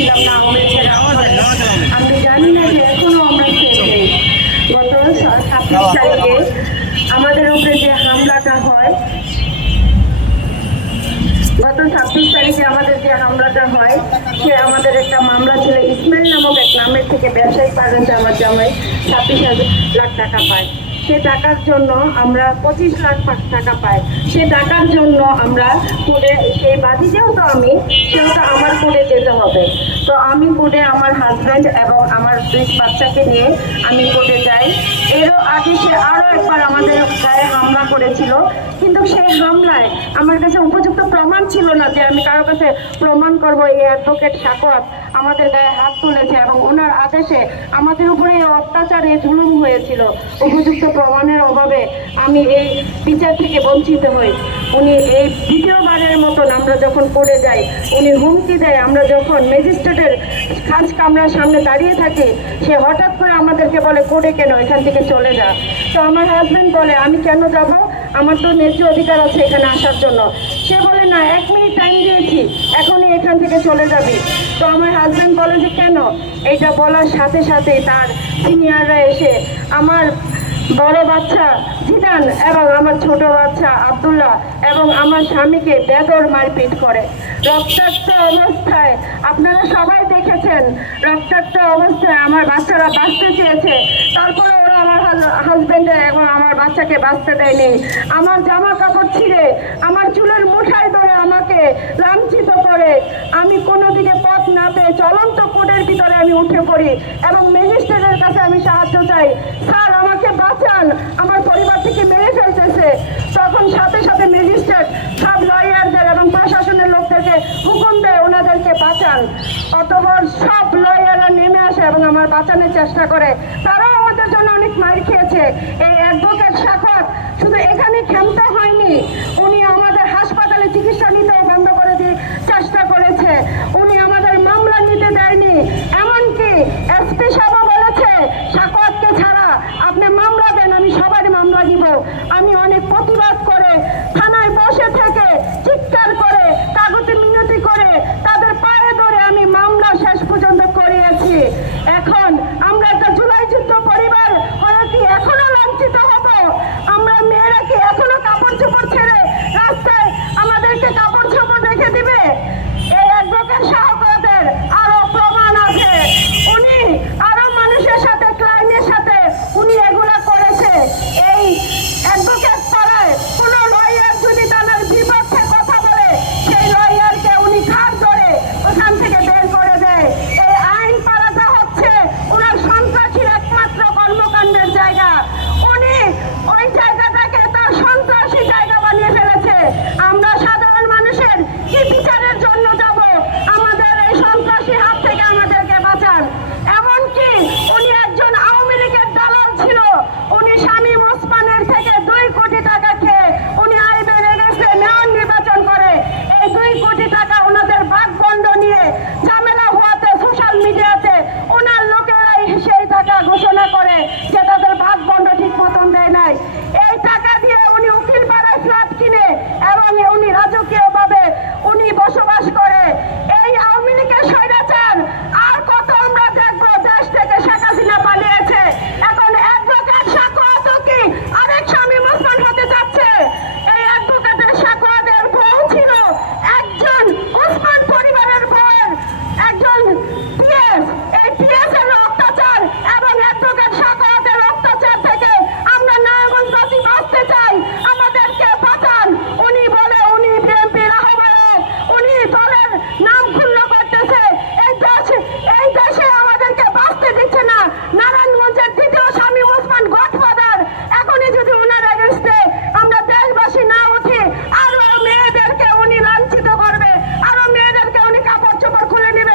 ছিলাম না আমি জানি না যে এখনও আমরা গত ছাব্বিশ তারিখে আমাদের উপরে যে হামলাটা হয় গত ছাব্বিশ তারিখে আমাদের যে হামলাটা হয় সে আমাদের একটা মামলা ছিল। ইসমাইল নামক এক নামের থেকে ব্যবসায়িক পারেন্টে আমার জামাই ছাব্বিশ হাজার লাখ টাকা পায়। সে টাকার জন্য আমরা পঁচিশ লাখ টাকা পাই সে টাকার জন্য আমরা সেই বাদী যেহেতু আমি সেহেতু আমার তো আমি কোর্টে আমার হাজব্যান্ড এবং আমার দুই বাচ্চাকে নিয়ে আমি কোর্টে যাই। এরও আগে সে আরও একবার আমাদের গায়ে হামলা করেছিল। কিন্তু সেই হামলায় আমার কাছে উপযুক্ত প্রমাণ ছিল না যে আমি কারও কাছে প্রমাণ করব। এই অ্যাডভোকেট সাকোয়াত আমাদের গায়ে হাত তুলেছে এবং ওনার আদেশে আমাদের উপরে এই অত্যাচারে জুলুম হয়েছিল। উপযুক্ত প্রমাণের অভাবে আমি এই বিচার থেকে বঞ্চিত হই। উনি এই দ্বিতীয়বারের মতন আমরা যখন করে যাই, উনি হুমকি দেয়, আমরা যখন ম্যাজিস্ট্রেটের খাস কামরার সামনে দাঁড়িয়ে থাকি, সে হঠাৎ করে আমাদেরকে বলে, কোর্টে কেন? এখান থেকে চলে যা। তো আমার হাজব্যান্ড বলে, আমি কেন যাব? আমার তো ন্যায্য অধিকার আছে এখানে আসার জন্য। সে বলে, না, এক মিনিট টাইম দিয়েছি, এখনই এখান থেকে চলে যাবি। তো আমার হাজব্যান্ড বলে যে, কেন? এটা বলার সাথে সাথে তার সিনিয়ররা এসে আমার বড় বাচ্চা জিদান এবং আমার ছোট বাচ্চা আব্দুল্লাহ এবং আমার স্বামীকে বেদর মারপিট করে। রক্তাক্ত অবস্থায় আপনারা সবাই দেখেছেন, রক্তাক্ত অবস্থায় আমার বাচ্চারা বাঁচতে চেয়েছে। তারপরে ওরা আমার হাজবেন্ডে এবং আমার বাচ্চাকে বাঁচতে দেয়নি। আমার জামা কাপড় ছিঁড়ে, আমার চুলের মুঠায় ধরে আমাকে লাঞ্ছিত করে। আমি কোনো দিকে পথ না পেয়ে চলন্ত কোটের ভিতরে আমি উঠে পড়ি এবং ম্যাজিস্ট্রেটের কাছে আমি সাহায্য চাই। স্যার আমার বাঁচানোর চেষ্টা করে। তারাও আমাদের জন্য অনেক মার খেয়েছে। এই অ্যাডভোকেট শাখত শুধু এখানে ক্ষমতা হয়নি উনি আমাদের হাসপাতালে চিকিৎসা নিতেও বন্ধ করে দিয়ে চেষ্টা করেছে উনি আমাদের মামলা নিতে দেয়নি এমনকি এসপি সাহেব বলেছে শাকতকে ছাড়া আপনি মামলা দেন আমি সবার মামলা দিব আমি অনেক প্রতিবাদ করে থানায় বসে থেকে চিৎকার করে কাগজে মিনতি করে তাদের পায়ে ধরে আমি মামলা শেষ পর্যন্ত করিয়েছি এখন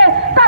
está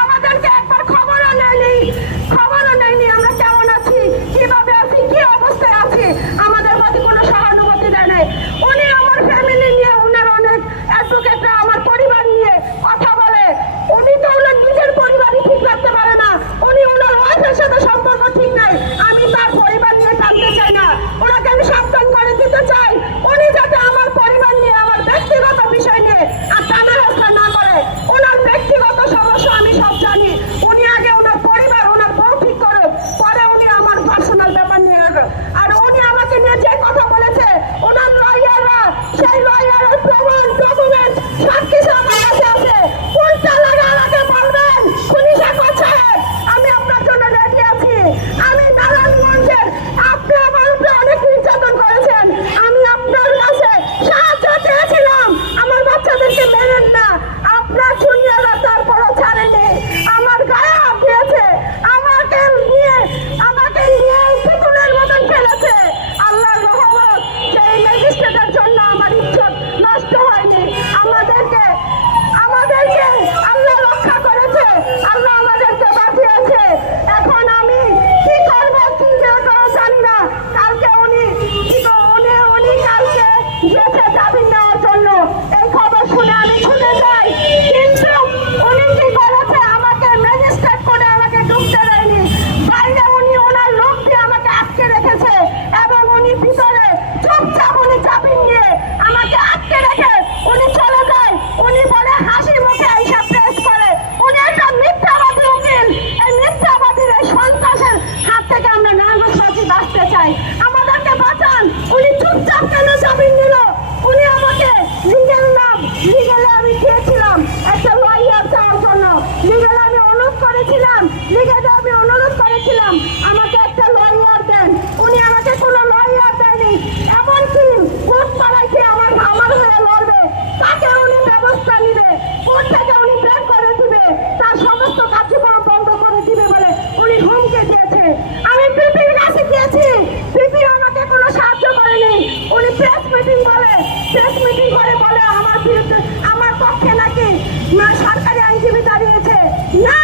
আমাদেরকে একবার খবর নেয়নি Lord অনুরোধ করেছিলাম। লিখে আমি অনুরোধ করেছিলাম। আমাকে একটা লয়ার দেন। উনি আমাকে কোনো লয়ার দেননি। এমনকি কোর্ট পাড়াইছে আমার আমার হয়ে লড়বে। তাকে উনি ব্যবস্থা নিবে। কোর্ট থেকে উনি বের করে দিবে। তার সমস্ত কার্যক্রম বন্ধ করে দিবে বলে উনি হুমকে দিয়েছে। আমি পিপির কাছে গিয়েছি। পিপি আমাকে কোনো সাহায্য করেনি। উনি প্রেস মিটিং বলে প্রেস মিটিং করে বলে আমার বিরুদ্ধে আমার পক্ষে নাকি, না, সরকারি আইনজীবী দাঁড়িয়েছে। না!